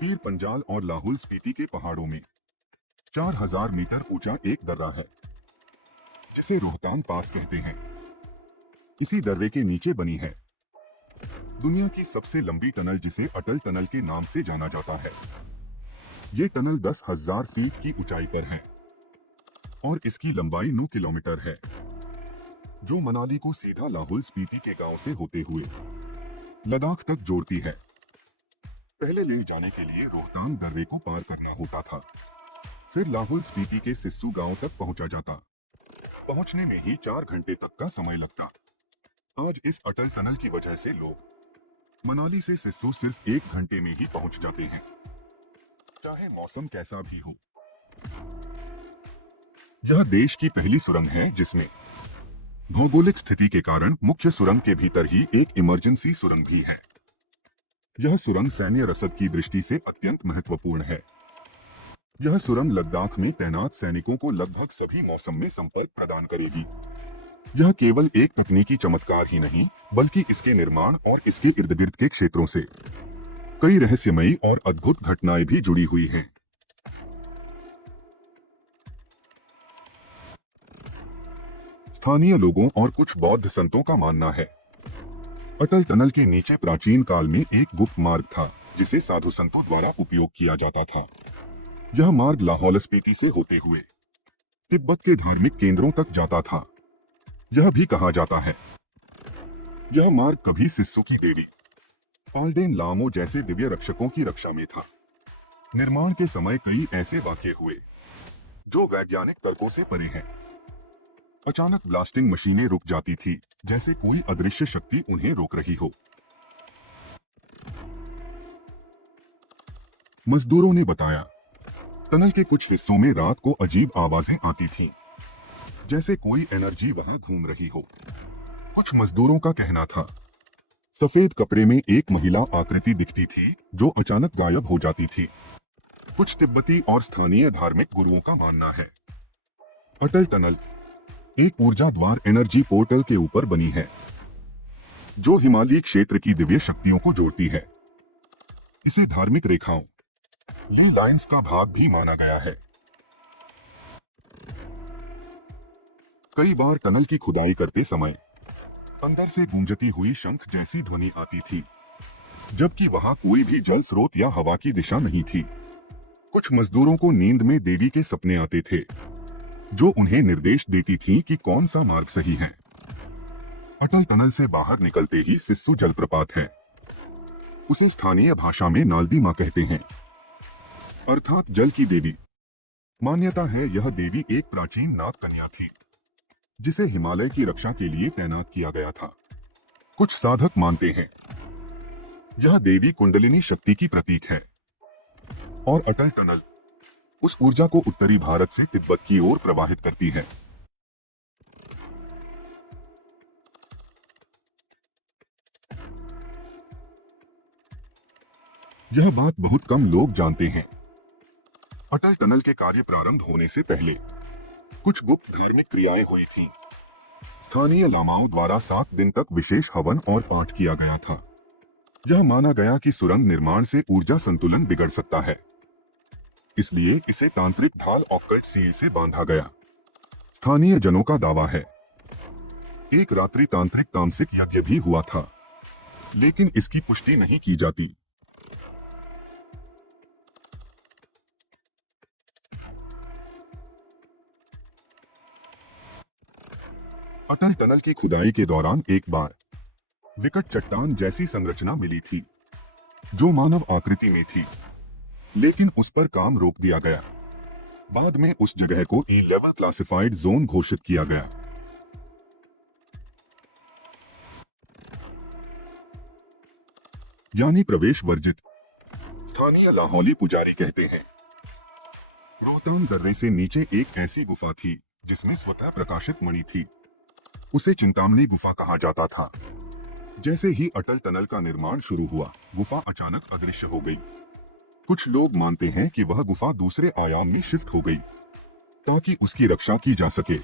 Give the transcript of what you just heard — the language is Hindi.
पीर पंजाल और लाहौल स्पीति के पहाड़ों में 4000 मीटर ऊंचा एक दर्रा है जिसे रोहतांग पास कहते हैं। इसी दर्रे के नीचे बनी है दुनिया की सबसे लंबी टनल जिसे अटल टनल के नाम से जाना जाता है। ये टनल 10,000 फीट की ऊंचाई पर है और इसकी लंबाई 9 किलोमीटर है, जो मनाली को सीधा लाहौल स्पीति के गांव से होते हुए लद्दाख तक जोड़ती है। पहले ले जाने के लिए रोहतांग दर्रे को पार करना होता था, फिर लाहौल स्पीति के सिस्सू गांव तक पहुंचा जाता। पहुंचने में ही 4 घंटे तक का समय लगता। आज इस अटल टनल की वजह से लोग मनाली से सिस्सू सिर्फ 1 घंटे में ही पहुंच जाते हैं, चाहे मौसम कैसा भी हो। यह देश की पहली सुरंग है जिसमें भौगोलिक स्थिति के कारण मुख्य सुरंग के भीतर ही एक इमरजेंसी सुरंग भी है। यह सुरंग सैन्य रसद की दृष्टि से अत्यंत महत्वपूर्ण है। यह सुरंग लद्दाख में तैनात सैनिकों को लगभग सभी मौसम में संपर्क प्रदान करेगी। यह केवल एक तकनीकी चमत्कार ही नहीं, बल्कि इसके निर्माण और इसके इर्द गिर्द के क्षेत्रों से कई रहस्यमयी और अद्भुत घटनाएं भी जुड़ी हुई हैं। स्थानीय लोगों और कुछ बौद्ध संतों का मानना है अटल टनल के नीचे प्राचीन काल में एक गुप्त मार्ग था जिसे साधु संतों द्वारा उपयोग किया जाता था। यह मार्ग लाहौल स्पीति से होते हुए तिब्बत के धार्मिक केंद्रों तक जाता था। यह भी कहा जाता है यह मार्ग कभी सिस्सू की देवी पाल्डेन लामो जैसे दिव्य रक्षकों की रक्षा में था। निर्माण के समय कई ऐसे वाकये हुए जो वैज्ञानिक तर्कों से परे हैं। अचानक ब्लास्टिंग मशीनें रुक जाती थी, जैसे कोई अदृश्य शक्ति उन्हें रोक रही हो। मजदूरों ने बताया टनल के कुछ हिस्सों में रात को अजीब आवाजें आती थीं, जैसे कोई एनर्जी वहां घूम रही हो। कुछ मजदूरों का कहना था सफेद कपड़े में एक महिला आकृति दिखती थी जो अचानक गायब हो जाती थी। कुछ तिब्बती और स्थानीय धार्मिक गुरुओं का मानना है अटल टनल एक ऊर्जा द्वार एनर्जी पोर्टल के ऊपर बनी है जो हिमालयी क्षेत्र की दिव्य शक्तियों को जोड़ती है। इसे धार्मिक रेखाओं ली लाइंस का भाग भी माना गया है। कई बार टनल की खुदाई करते समय अंदर से गूंजती हुई शंख जैसी ध्वनि आती थी, जबकि वहां कोई भी जल स्रोत या हवा की दिशा नहीं थी। कुछ मजदूरों को नींद में देवी के सपने आते थे जो उन्हें निर्देश देती थी कि कौन सा मार्ग सही है। अटल टनल से बाहर निकलते ही सिस्सू जलप्रपात है। उसे स्थानीय भाषा में नाल्दी मां कहते हैं, अर्थात जल की देवी। मान्यता है यह देवी एक प्राचीन नाग कन्या थी जिसे हिमालय की रक्षा के लिए तैनात किया गया था। कुछ साधक मानते हैं यह देवी कुंडलिनी शक्ति की प्रतीक है और अटल टनल उस ऊर्जा को उत्तरी भारत से तिब्बत की ओर प्रवाहित करती है। यह बात बहुत कम लोग जानते हैं। अटल टनल के कार्य प्रारंभ होने से पहले कुछ गुप्त धार्मिक क्रियाएं हुई थीं। स्थानीय लामाओं द्वारा 7 दिन तक विशेष हवन और पाठ किया गया था। यह माना गया कि सुरंग निर्माण से ऊर्जा संतुलन बिगड़ सकता है, इसलिए इसे तांत्रिक ढाल ऑक्कल्ट सील से बांधा गया। स्थानीय जनों का दावा है एक रात्रि तांत्रिक तामसिक यज्ञ भी हुआ था, लेकिन इसकी पुष्टि नहीं की जाती। अटल टनल की खुदाई के दौरान एक बार विकट चट्टान जैसी संरचना मिली थी जो मानव आकृति में थी, लेकिन उस पर काम रोक दिया गया। बाद में उस जगह को ई लेवल क्लासिफाइड जोन घोषित किया गया। यानी प्रवेश वर्जित। स्थानीय लाहौली पुजारी कहते हैं रोहतांग दर्रे से नीचे एक ऐसी गुफा थी जिसमें स्वतः प्रकाशित मणि थी। उसे चिंतामणि गुफा कहा जाता था। जैसे ही अटल टनल का निर्माण शुरू हुआ, गुफा अचानक अदृश्य हो गई। कुछ लोग मानते हैं कि वह गुफा दूसरे आयाम में शिफ्ट हो गई ताकि उसकी रक्षा की जा सके।